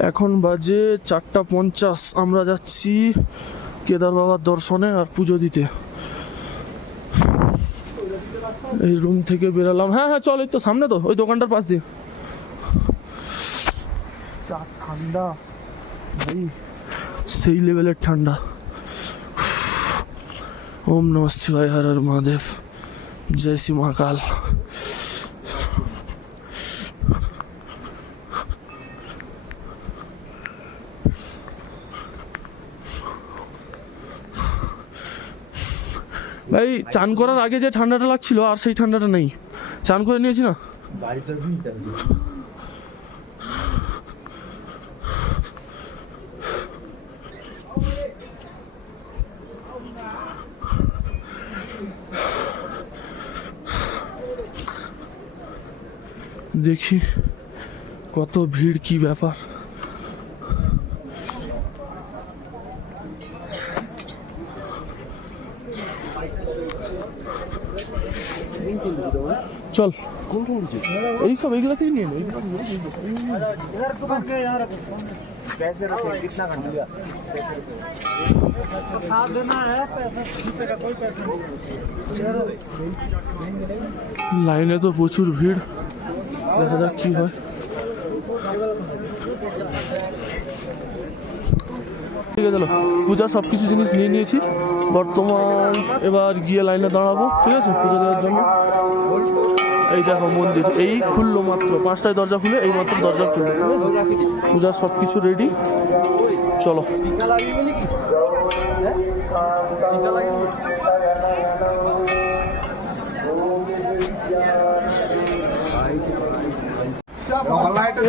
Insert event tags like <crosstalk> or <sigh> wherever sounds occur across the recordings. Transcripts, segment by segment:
এখন বাজে চারটা পঞ্চাশ। আমরা যাচ্ছি কেদার বাবার দর্শনে আর পুজো দিতে। এই রুম থেকে বেরোলাম। হ্যাঁ হ্যাঁ চল এই তো সামনে তো ওই দোকানটার পাশ দিয়ে। চা ঠান্ডা। ভাই। সেই লেভেলের ঠান্ডা। ওম নমঃ শিবায় হর হর মহাদেব। জয় শ্রী মহাকাল। ভাই, চান করার আগে যে ঠান্ডাটা লাগছিল, আর সেই ঠান্ডাটা নেই। চান করে নিয়েছি না? দেখি কত ভিড়, কি ব্যাপার। চল। এইসব এইগুলো থেকে নিয়ে লাইনে তো প্রচুর ভিড়। দেখা যাক কি হয়। ঠিক আছে পূজা সব কিছু জিনিস নিয়ে নিয়েছি। বর্তমান এবার গিয়ে লাইনে দাঁড়াবো ঠিক আছে পূজা দেওয়ার জন্য। এই দেখো মন্দির এই খুললো মাত্র। পাঁচটায় দরজা খুলে এই মাত্র দরজা খুললো ঠিক আছে? পূজার সব কিছু রেডি চলো।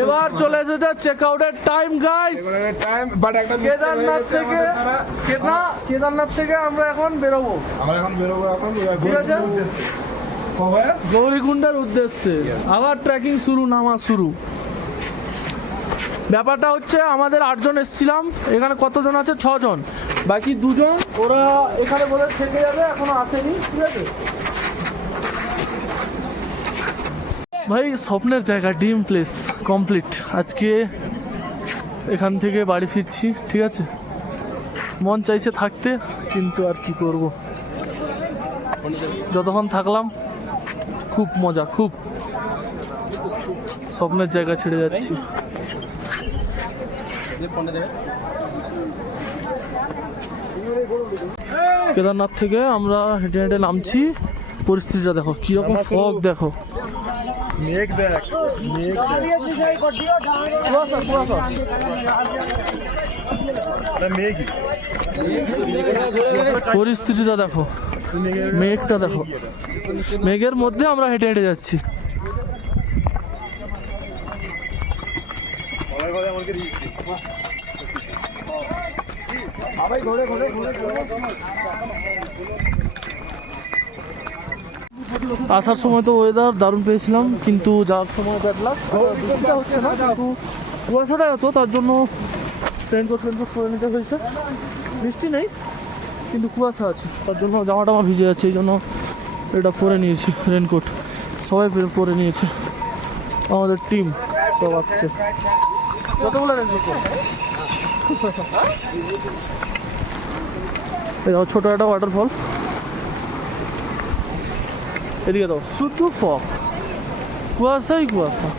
এবার চলে এসেছে চেক আউটের টাইম গাইস টাইম বাট একটা কেদারনাথ থেকে কেদারনাথ থেকে আমরা এখন বেরোবো। আমরা এখন বেরোবো এখন গৌরীকুণ্ডের উদ্দেশ্যে। আবার ট্রেকিং শুরু নামা শুরু। ব্যাপারটা হচ্ছে আমাদের আটজন এসছিলাম এখানে কতজন আছে? ছজন। বাকি দুজন ওরা এখানে বলে থেকে যাবে এখনও আসেনি ঠিক আছে? ভাই স্বপ্নের জায়গা ডিম প্লেস কমপ্লিট আজকে এখান থেকে বাড়ি ফিরছি ঠিক আছে? মন চাইছে থাকতে কিন্তু আর কি করব? যতক্ষণ থাকলাম খুব মজা খুব স্বপ্নের জায়গা ছেড়ে যাচ্ছি। কেদারনাথ থেকে আমরা হেঁটে হেঁটে নামছি। পরিস্থিতিটা দেখো কীরকম ফগ দেখো। মেঘ মেঘ পরিস্থিতিটা দেখো মেঘটা দেখো। মেঘের মধ্যে আমরা হেঁটে হেঁটে যাচ্ছি। আসার সময় তো ওয়েদার দারুণ পেয়েছিলাম, কিন্তু যাওয়ার সময় বৃষ্টিটা হচ্ছে না, কিন্তু কুয়াশাটা এত, তার জন্য রেনকোট ফেনকোট করে নিতে হয়েছে। বৃষ্টি নেই, কিন্তু কুয়াশা আছে, তার জন্য জামা টামা ভিজে যাচ্ছে, এই জন্য এটা পরে নিয়েছি রেনকোট সবাই পরে- নিয়েছে। আমাদের টিম সব আসছে। দেখো, ছোটো একটা ওয়াটারফল এদিকে দাও শুধু ফগ কুয়াশাই কুয়াশা।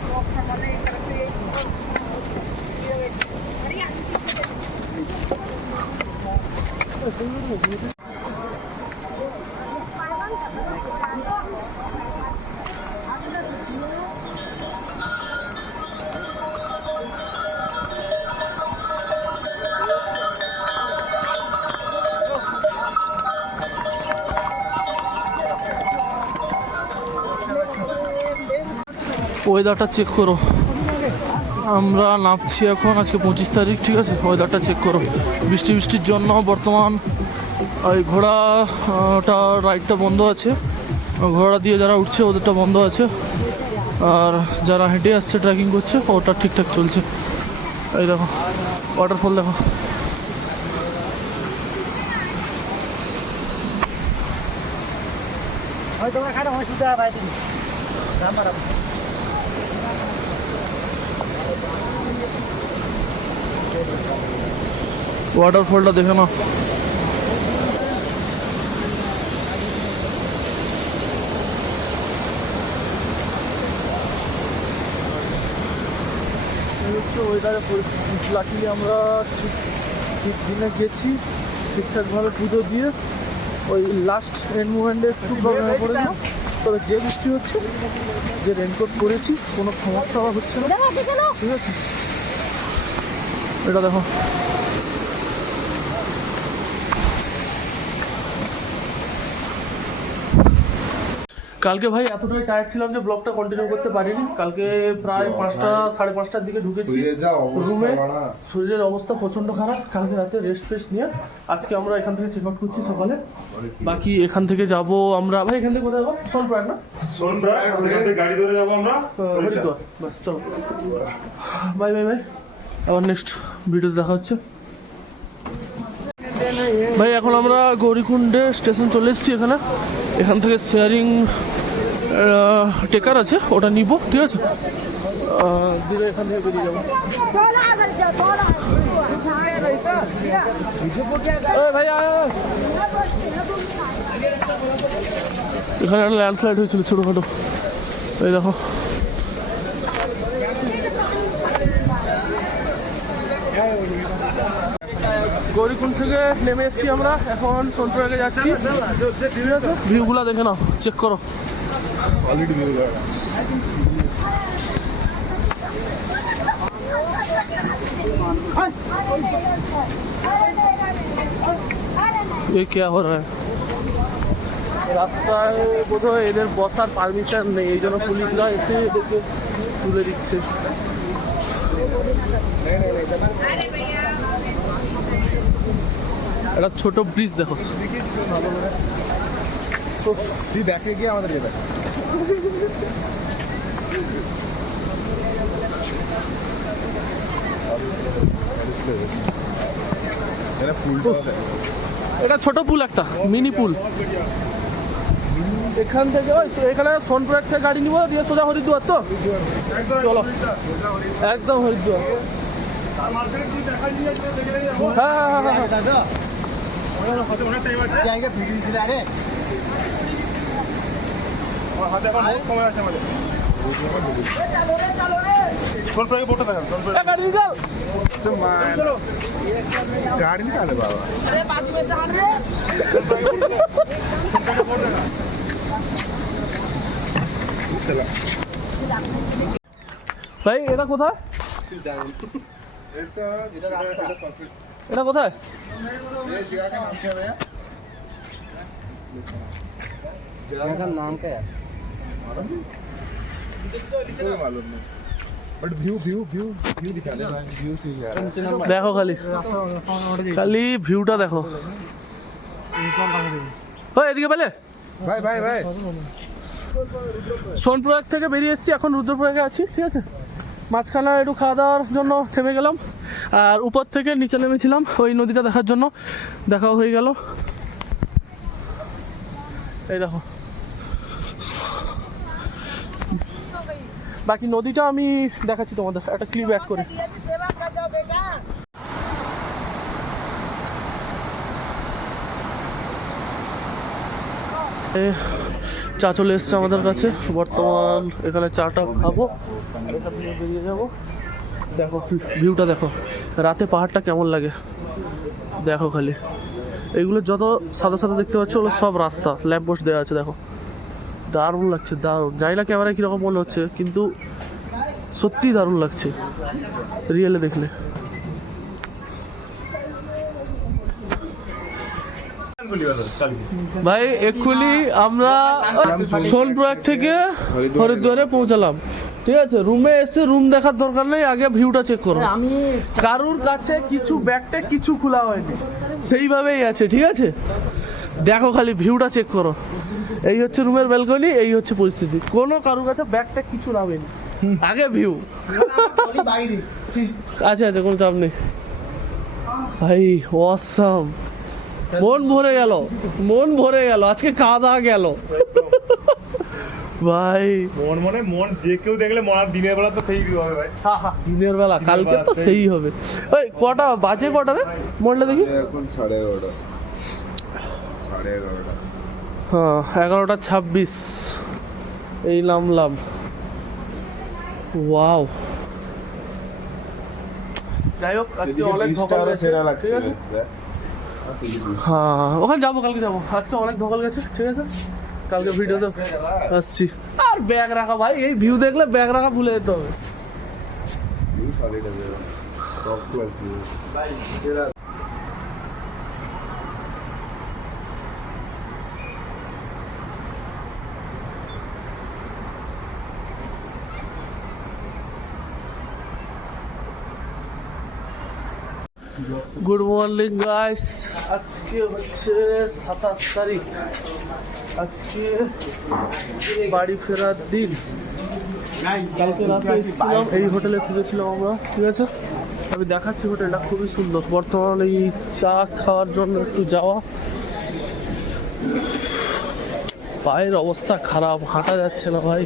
ওয়েদারটা চেক করো। আমরা নামছি এখন, আজকে পঁচিশ তারিখ, ঠিক আছে? ওয়েদারটা চেক করো। বৃষ্টি, বৃষ্টির জন্য বর্তমান ওই ঘোড়াটা রাইডটা বন্ধ আছে। ঘোড়া দিয়ে যারা উঠছে, ওদেরটা বন্ধ আছে। আর যারা হেঁটে আসছে ট্রেকিং করছে, ওটা ঠিকঠাক চলছে। এই দেখো ওয়াটারফল দেখো। ভাই তোমার ভাই ওয়াটারফলটা দেখে না হচ্ছে ওয়েদারের পরিস্থিতি। লাকিলি আমরা ঠিক ঠিক দিনে গেছি ঠিকঠাকভাবে পুজো দিয়ে। ওই লাস্ট এন্ড মুভমেন্টে একটু প্রবলেমে পড়েছিলাম তবে যে বৃষ্টি হচ্ছে যে রেনকোট করেছি কোনো সমস্যা হচ্ছে না। ঠিক আছে? এটা দেখো। কালকে ভাই এতটাই টায়ার্ড ছিলাম যে ব্লগটা কন্টিনিউ করতে পারিনি। কালকে প্রায় পাঁচটা সাড়ে পাঁচটার দিকে ঢুকেছি। রুমে। শরীরের অবস্থা প্রচণ্ড খারাপ। কালকে রাতে রেস্ট ফেস্ট নিয়ে আজকে আমরা এখান থেকে চেক আউট করছি সকালে। বাকি এখান থেকে যাব আমরা ভাই এখান থেকে কোথায় যাব? সোনপ্রয়াগ না? থেকে গাড়ি ধরে যাব আমরা। হরিদ্বার। বাস চলো। Bye bye bye. আবার নেক্সট ভিডিওতে দেখা হচ্ছে। ভাই, এখন আমরা গৌরীকুণ্ডে স্টেশন চলে এসেছি এখানে। এখান থেকে শেয়ারিং টেকার আছে, ওটা নিব, ঠিক আছে? দিয়ে এখানে একটা ল্যান্ডস্লাইড হয়েছিল ছোটোখাটো। এই দেখো। গৌরীকুণ্ড থেকে নেমে এসেছি আমরা এখন সোনপুরাগে যাচ্ছি ঠিক আছে ভিউগুলো দেখে নাও চেক করো অলরেডি ভিউ লাগা ये क्या हो रहा है রাস্তায় বোধহয় এদের বসার পারমিশন নেই এই জন্য পুলিশরা এসে এদেরকে তুলে দিচ্ছে একটা ছোট ব্রিজ দেখো। তুই ব্যাকে গিয়ে আমাদের যেতে এটা ফুলটা এটা ছোট পুল একটা মিনি পুল। এখান থেকে ওই এখানে সোনপুরের থেকে গাড়ি নিবো দিয়ে সোজা হরিদ্বার তো? চলো। একদম হরিদ্বার। হ্যাঁ হ্যাঁ হ্যাঁ হ্যাঁ দাদা জায়গা ছিল আরে এখন <laughs> বাবা ভাই এটা কোথায় এটা এটা এটা কমপ্লিট এটা কোথায় ये जगह का नाम क्या है भैया जगह का नाम क्या है कोई मालूम नहीं but view view view view दिखा दे भाई व्यू से ही आ रहा है দেখো খালি খালি ভিউটা দেখো ওই এদিকে পেলে भाई भाई भाई সোনপ্রয়াগ থেকে বেরিয়ে এসেছি, এখন রুদ্রপ্রয়াগে আছি, ঠিক আছে? মাঝখানে একটু খাওয়া দাওয়ার জন্য থেমে গেলাম, আর উপর থেকে নিচে নেমেছিলাম, ওই নদীটা দেখার জন্য দেখাও হয়ে গেল। এই দেখো। বাকি নদীটা আমি দেখাচ্ছি তোমাদের, একটা ক্লিপ অ্যাড করে। এ চা চলে এসছে আমাদের কাছে। বর্তমান এখানে চাটা খাব। এখান থেকে বেরিয়ে যাব। দেখো ভিউটা দেখো। রাতে পাহাড়টা কেমন লাগে? দেখো খালি। এইগুলো যত সাদা সাদা দেখতে পাচ্ছ, ওগুলো সব রাস্তা। ল্যাম্প পোস্ট দেওয়া আছে, দেখো। দারুণ লাগছে, দারুণ। জানি না ক্যামেরায় কীরকম মনে হচ্ছে, কিন্তু সত্যিই দারুণ লাগছে। রিয়েলে দেখলে। ভাই এক্ষুনি আমরা সোনপ্রয়াগ থেকে হরিদ্বারে পৌঁছালাম। ঠিক আছে রুমে এসে রুম দেখার দরকার নেই আগে ভিউটা চেক করো। আমি কারুর কাছে কিছু ব্যাগটা কিছু খোলা হয়নি। সেইভাবেই আছে ঠিক আছে? দেখো খালি ভিউটা চেক করো। এই হচ্ছে রুমের ব্যালকনি এই হচ্ছে পরিস্থিতি। কোনো কারুর কাছে ব্যাগটা কিছু নামেনি আগে ভিউ আচ্ছা আচ্ছা কোনো চাপ নেই। ভাই অসাম মন ভরে গেল মন ভরে গেল আজকে খাওয়া দাওয়া গেল। ভাই। মন মনে মন যে কেউ দেখলে মরার দিনের বেলা তো সেই হবে ভাই। দিনের বেলা কালকে তো সেই। হবে। ওই কটা বাজে কটা রে? মনটা দেখি। এখন সাড়ে এগারোটা। সাড়ে এগারোটা। হ্যাঁ এগারোটা ছাব্বিশ। এই নামলাম ওয়াও। যাই হোক আজকে অনেক ধকল ঠিক লাগছে। আছে? হ্যাঁ ওখানে যাব, কালকে যাব। আজকে অনেক ধকল গেছে, ঠিক আছে? কালকে ভিডিওতে আসছি। আর ব্যাগ রাখা, ভাই, এই ভিউ দেখলে ব্যাগ রাখা ভুলে যেতে হবে ভিউ সলিড আছে টপ ক্লাস ভিউ সেরা গুড মর্নিং গাইস আজকে হচ্ছে সাতাশ তারিখ। আজকে বাড়ি ফেরার দিন। কালকে রাতে এসেছিলাম। এই হোটেলে খুঁজেছিলাম আমরা, ঠিক আছে? আমি দেখাচ্ছি হোটেলটা, খুবই সুন্দর। বর্তমানে এই চা খাওয়ার জন্য একটু যাওয়া। পায়ের অবস্থা খারাপ, হাঁটা যাচ্ছে না ভাই।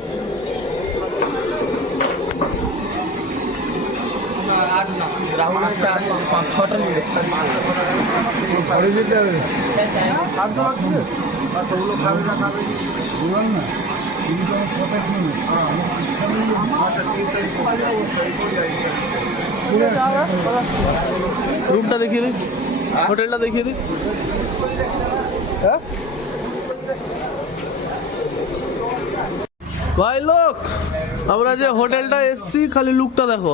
রুমটা দেখিয়ে হোটেলটা দেখিয়ে হ্যাঁ? ভাই লোক! আমরা যে হোটেলটা এসছি খালি লুকটা দেখো।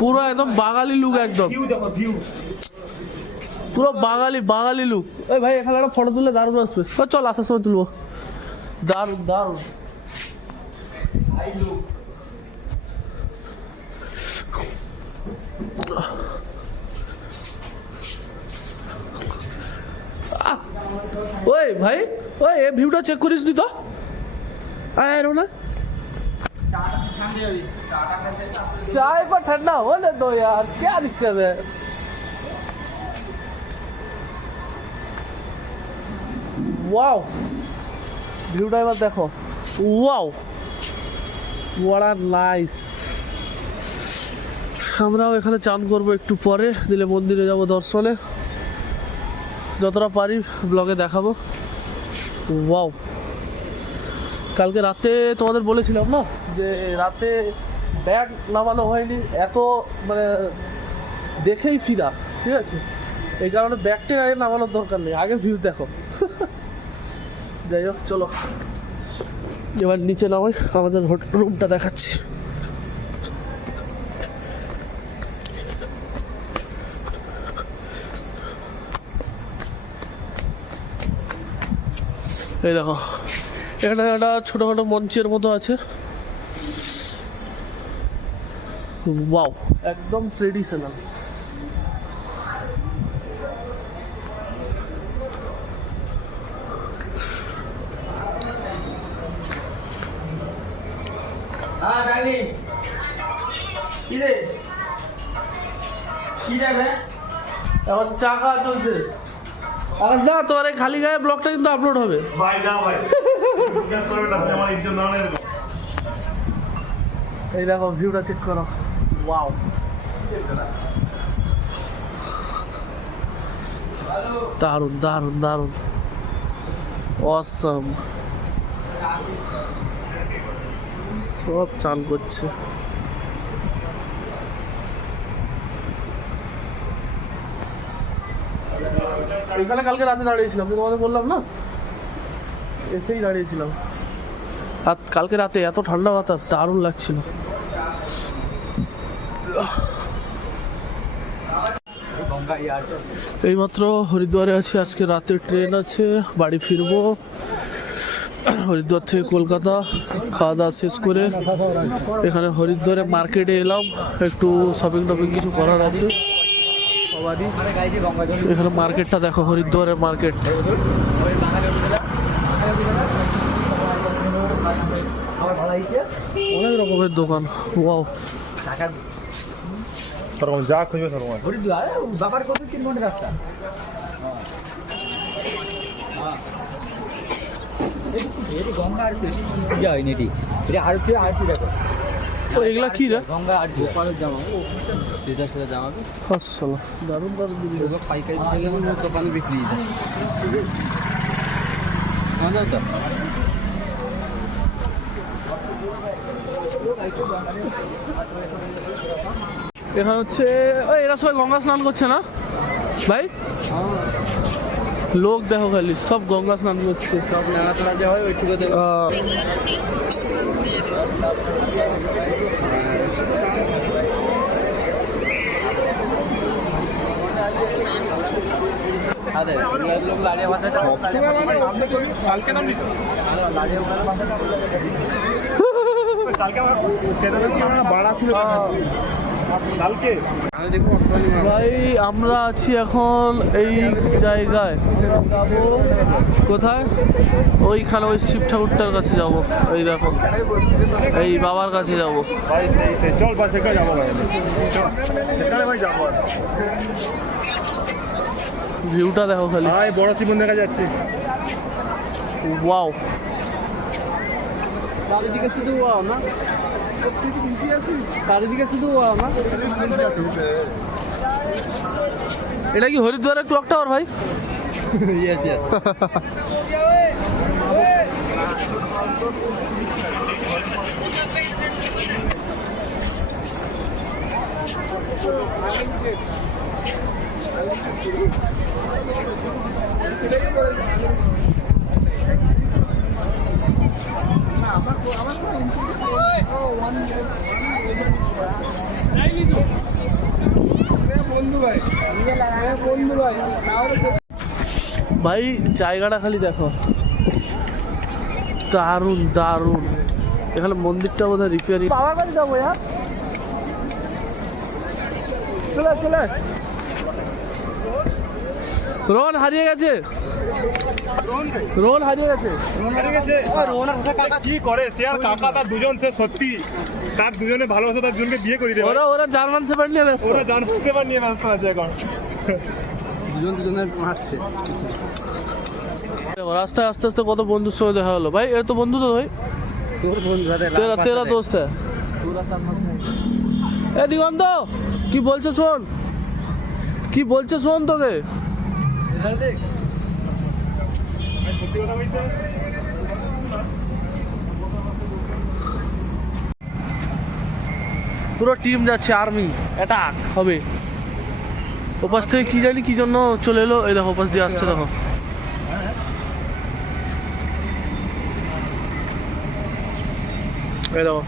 পুরো একদম বাঙালি লুক একদম। পুরো বাঙালি বাঙালি লুক ওই ভাই এখানে একটা ফটো তুলে দারুণ আসবে। চল আসার সময় তুলবো। দারুণ দারুণ! ওই ভাই ওই এ ভিউটা চেক করিস নি তো? আয় না चाय को ठंडा होने दो यार क्या दिक्कत है ওয়াও ভিউটা এবার দেখো ওয়াও ওয়াড়া নাইস আমরাও এখানে চান করবো একটু পরে দিলে মন্দিরে যাব দর্শনে যতটা পারি ব্লগে দেখাবো ওয়াও কালকে রাতে তোমাদের বলেছিলাম না যে রাতে ব্যাগ নামানো হয়নি, এত মানে দেখেই ফিরা, ঠিক আছে? এই কারণে ব্যাগটা আগে নামানোর দরকার নেই, আগে ভিউ দেখো। যাই হোক, চলো। এবার নিচে নামাই, আমাদের রুমটা দেখাচ্ছি। এই দেখো। এখানে একটা ছোটোখাটো মঞ্চের মতো আছে। ওয়াও একদম ট্রেডিশনাল এখন চা খাওয়া চলছে। আকাশ দা তোমার খালি গায়ে ব্লগটা কিন্তু আপলোড হবে। ভাই না ভাই। এই দেখো ভিউটা চেক করো। ওয়াও দারুণ দারুণ দারুণ। অসম সব চান করছে। এখানে কালকে রাতে দাঁড়িয়েছিলাম তোমাদের বললাম না? এসেই দাঁড়িয়েছিলাম। আর কালকে রাতে এত ঠান্ডা বাতাস, দারুণ লাগছিল। এইমাত্র হরিদ্বারে আছি, আজকে রাতে ট্রেন আছে, বাড়ি ফিরবো। হরিদ্বার থেকে কলকাতা, খাওয়া দাওয়া শেষ করে এখানে হরিদ্বারে মার্কেটে এলাম, একটু শপিং টপিং কিছু করার আছে। এখানে মার্কেটটা দেখো হরিদ্বারের মার্কেট। অনেক রকমের দোকান। ওয়াও। সরকম যা খুঁজবে সরকম বাবার কত তিন ঘণ্টা রাস্তা গঙ্গা আরতি পূজা হয়নি এটি এটা আরতি আরতি দেখো ও এগুলা কি রে? গঙ্গা আরতি গোপালের জামা ও সেটা সেটা জামা আসসালাম। দারুণ দারুণ জিনিস। ওগুলো পাইকারি দোকানে বিক্রি মজা তো এখানে হচ্ছে ওই এরা সবাই গঙ্গা স্নান করছে না? ভাই? লোক দেখো খালি সব গঙ্গা স্নান করছে। সব যে হয় ওই ঠিক কালকে নাম নিচ্ছ ভাই আমরা আছি এখন এই জায়গায়। যাব কোথায়? ওইখানে ওই শিব ঠাকুরটার কাছে যাব। এই দেখো এই বাবার কাছে যাব। চল যাব। ভিউটা দেখো খালি। ভাই বড় শিবন দেখা যাচ্ছে। ওয়াও। চারিদিকে শুধু ওয়াও না? চারিদিকে শুধু ওয়াও না? এটা কি হরিদ্বারের ক্লক টাওয়ার ভাই? ইয়েস ইয়েস <laughs> ভাই জায়গাটা খালি দেখো। দারুণ দারুণ। এখানে মন্দিরটা বোধ হয় রিপেয়ারিং বাবার কাছে যাব হ্যাঁ চলে চলে রোহন হারিয়ে গেছে? রোহন হারিয়ে গেছে। কি করে? সে আর কাকা তার দুজন সে সত্যি তার দুজনে ভালোবাসে তার দুজনকে বিয়ে করি দেবে। ওরা ওরা জার্মান সেপার নিয়ে ব্যস্ত। ওরা জান বুঝতে নিয়ে ব্যস্ত আছে এখন। দুজন দুজনের মারছে রাস্তায় আস্তে আস্তে কত বন্ধুর সঙ্গে দেখা হলো। ভাই এর তো বন্ধু তো ভাই। তোর বন্ধু তেরা তেরা দোস্ত। এ দিগন্ত কি বলছে শোন? কি বলছে শোন তোকে? দেখ। পুরো টিম যাচ্ছে আর্মি অ্যাটাক হবে। ওপাশ থেকে কি জানি কি জন্য চলে এলো এই দেখো ওপাশ দিয়ে আসছে দেখো। এই দেখো।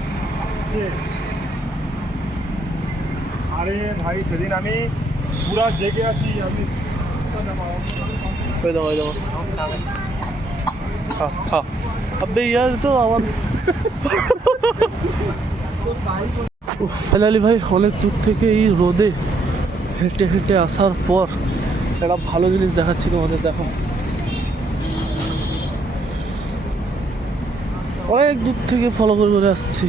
আরে ভাই সেদিন আমি পুরা জেগে আছি আমি ওই দেখো ওই দেখো। ইয়ার তো আমার উফ, হেলালি ভাই অনেক দূর থেকে এই রোদে হেঁটে হেঁটে আসার পর একটা ভালো জিনিস দেখাচ্ছি তোমাদের দেখো। অনেক দূর থেকে ফলো করে করে আসছি।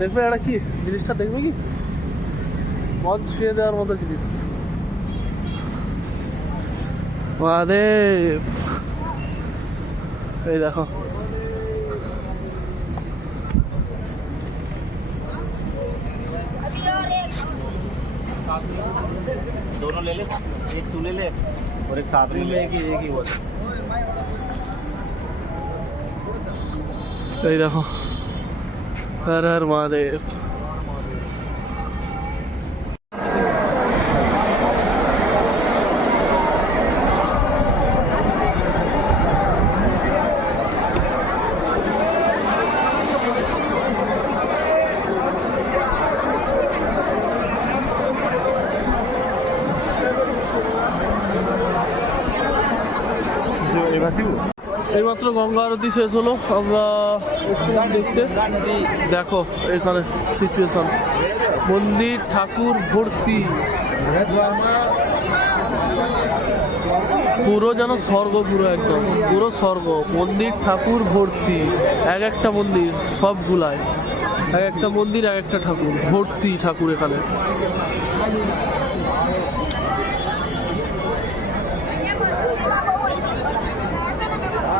দেখবে এটা কি? জিনিসটা দেখবে কি? মদ ছুঁয়ে দেওয়ার মতো জিনিস। মহাদেব এই দেখো दोनों ले ले एक तू ले ले और एक साथ में ले एक ही एक ही बोल এই দেখো হর হর মহাদেব মাত্র গঙ্গা আরতি শেষ হলো। আমরা দেখতে দেখো এখানে সিচুয়েশন মন্দির, ঠাকুর, ভর্তি। পুরো যেন স্বর্গ পুরো একদম। পুরো স্বর্গ। মন্দির, ঠাকুর, ভর্তি। এক একটা মন্দির সবগুলায় এক একটা মন্দির, এক একটা ঠাকুর। ভর্তি ঠাকুর এখানে।